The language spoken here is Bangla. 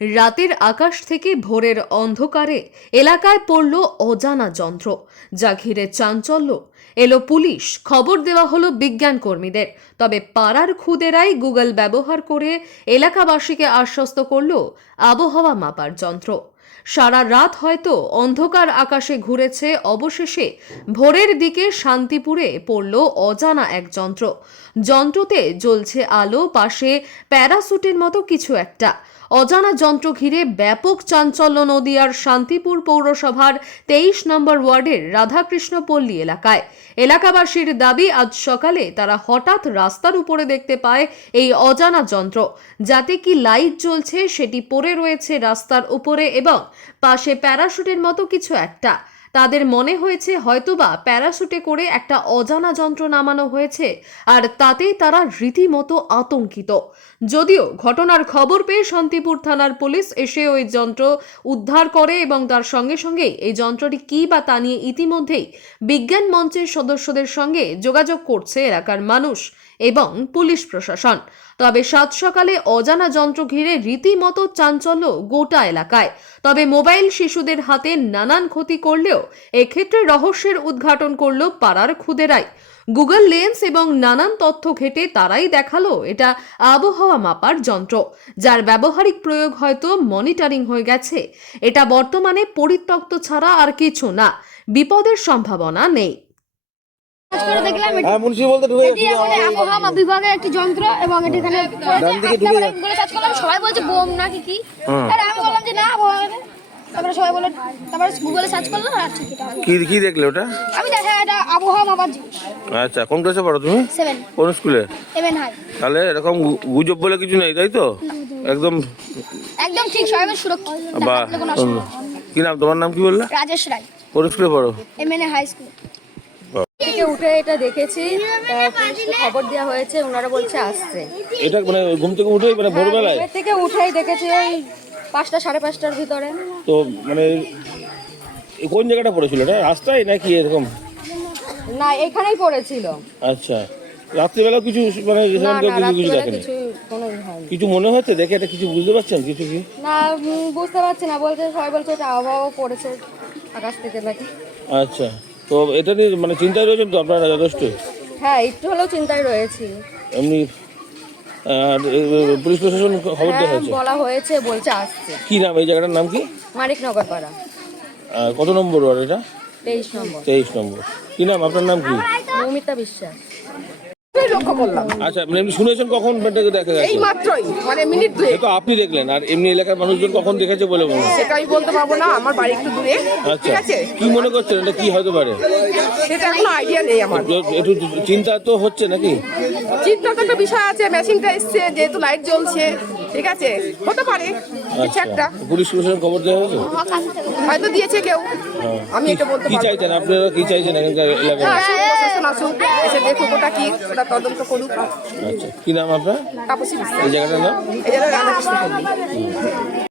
রাতের আকাশ থেকে ভোরের অন্ধকারে এলাকায় পড়ল অজানা যন্ত্র, যা ঘিরে চাঞ্চল্য। এলো পুলিশ, খবর দেওয়া হলো বিজ্ঞান কর্মীদের। তবে পাড়ার খুদেরাই গুগল ব্যবহার করে এলাকাবাসীকে আশ্বস্ত করল আবহাওয়া মাপার যন্ত্র। সারা রাত হয়তো অন্ধকার আকাশে ঘুরেছে, অবশেষে ভোরের দিকে শান্তিপুরে পড়ল অজানা এক যন্ত্র। যন্ত্রতে জ্বলছে আলো, পাশে প্যারাসুটের মতো কিছু একটা। অজানা যন্ত্র ঘিরে ব্যাপক চাঞ্চল্য নদিয়ার শান্তিপুর পৌরসভার 23 নম্বর ওয়ার্ডের রাধাকৃষ্ণ পল্লী এলাকায়। এলাকাবাসীর দাবি, আজ সকালে তারা হঠাৎ রাস্তার উপরে দেখতে পায় এই অজানা যন্ত্র। যাতে কি লাইট জ্বলছে সেটি পড়ে রয়েছে রাস্তার উপরে এবং পাশে প্যারাশুটের মতো কিছু একটা। তাদের মনে হয়েছে হয়তোবা প্যারাশুটে করে একটা অজানা যন্ত্র নামানো হয়েছে, আর তাতেই তারা রীতিমতো আতঙ্কিত। যদিও ঘটনার খবর পেয়ে শান্তিপুর থানার পুলিশ এসে ওই যন্ত্র উদ্ধার করে এবং তার সঙ্গে সঙ্গেই এই যন্ত্রটি কী বা তা নিয়ে ইতিমধ্যেই বিজ্ঞান মঞ্চের সদস্যদের সঙ্গে যোগাযোগ করছে এলাকার মানুষ এবং পুলিশ প্রশাসন। তবে সাত সকালে অজানা যন্ত্র ঘিরে রীতিমতো চাঞ্চল্য গোটা এলাকায়। তবে মোবাইল শিশুদের হাতে নানান ক্ষতি করলেও এক্ষেত্রে রহস্যের উদ্ঘাটন করলো পাড়ার খুদেরাই। গুগল লেন্স এবং নানান তথ্য ঘেটে তারাই দেখালো এটা আবহাওয়া মাপার যন্ত্র, যার ব্যবহারিক প্রয়োগ হয়তো মনিটরিং হয়ে গেছে। এটা বর্তমানে পরিত্যক্ত ছাড়া আর কিছু না, বিপদের সম্ভাবনা নেই। আবহাওয়া বিভাগের একটি যন্ত্র এবং এটি এখানে সবাই বলছে বোম নাকি কি, আমি বললাম যে না আবহাওয়া। তারপরে সবাই বলে, তারপরে গুগলে সার্চ করলাম, আচ্ছা কি দেখলে ওটা? আমি দেখা এটা আবহাওয়া মাপার জিনিস। আচ্ছা, কোন ক্লাসে পড়ো তুমি? 7 কোন স্কুলে? 7 হাই। তাহলে এরকম গুজব বলে কিছু নেই, তাই তো? একদম ঠিক, সবাই সুরক্ষিত। বাহ, কি নাম তোমার? নাম কি বললে? রাজেশ রায়। কোন স্কুলে পড়ো? MNA high school. থেকে উঠে এটা দেখেছি, খবর দেওয়া হয়েছে, ওনারা বলছে আসছে। এটা মানে ঘুম থেকে উঠেই মানে ভোরবেলায়? ঘুমের থেকে উঠেই দেখেছি ওই 5টা 5:30টার ভিতরে। তো মানে কোন জায়গাটা পড়েছিল এটা? রাস্তায় নাকি এরকম? না, এখানেই পড়েছিল। আচ্ছা, রাত্রিবেলা কিছু মানে না, কিছু দেখেনি? কিছু মনে হচ্ছে দেখে? এটা কিছু বুঝতে পারছেন কিছু কি? না, বুঝতে পারছি না। বলছে, সবাই বলছে এটা আবহাওয়া পড়েছে আকাশ থেকে নাকি। আচ্ছা, তো এটা নিয়ে মানে চিন্তায় রয়েছেন তো আপনারা যথেষ্ট? হ্যাঁ, একটু হলেও চিন্তায় রয়েছি। এমনি পুলিশ প্রশাসন খবর দেওয়া হয়েছে? বলা হয়েছে, বলছে আসছে। কি নাম এই জায়গাটার নাম? কি মানিকনগর পাড়া। কত নম্বর ওয়ার্ড এটা? 23 নম্বর। 23 নম্বর। কি নাম আপনার? নাম কি? মৌমিতা বিশ্বাস। লক্ষ্য করলাম। আচ্ছা, মানে এমনি শুনেছেন কখন এটাকে দেখা গেছে? এই মাত্রই, মানে মিনিট দুই। তো আপনি দেখলেন, আর এমনি এলাকার মানুষজন কখন দেখেছে বলে মনে হয়? সেটা আমি বলতে পারবো না, আমার বাড়ি একটু দূরে। আচ্ছা, ঠিক আছে, কি মনে করছেন এটা কি হতে পারে? সেটা কোনো আইডিয়া নেই আমার। একটু চিন্তা তো হচ্ছে নাকি? চিন্তা তো একটা বিষয় আছে, মেশিনটা এসছে যেহেতু লাইট জ্বলছে, ঠিক আছে, হতে পারে কিছু একটা। আচ্ছা, পুলিশ প্রশাসন খবর দেওয়া হয়েছে? হয়তো দিয়েছে কেউ, আমি এটা বলতে কি পারবো চাইছেন আপনারা? কি চাইছেন এখানকার এলাকায়? না। প্রশাসন আসুক, এসে দেখুক ওটা কি, ওটা তদন্ত করুক। আচ্ছা, কি নাম আপনার? তাপসী বিশ্বাস। এই জায়গাটার নাম? এই জন্য রাধাকৃষ্ণ পল্লী।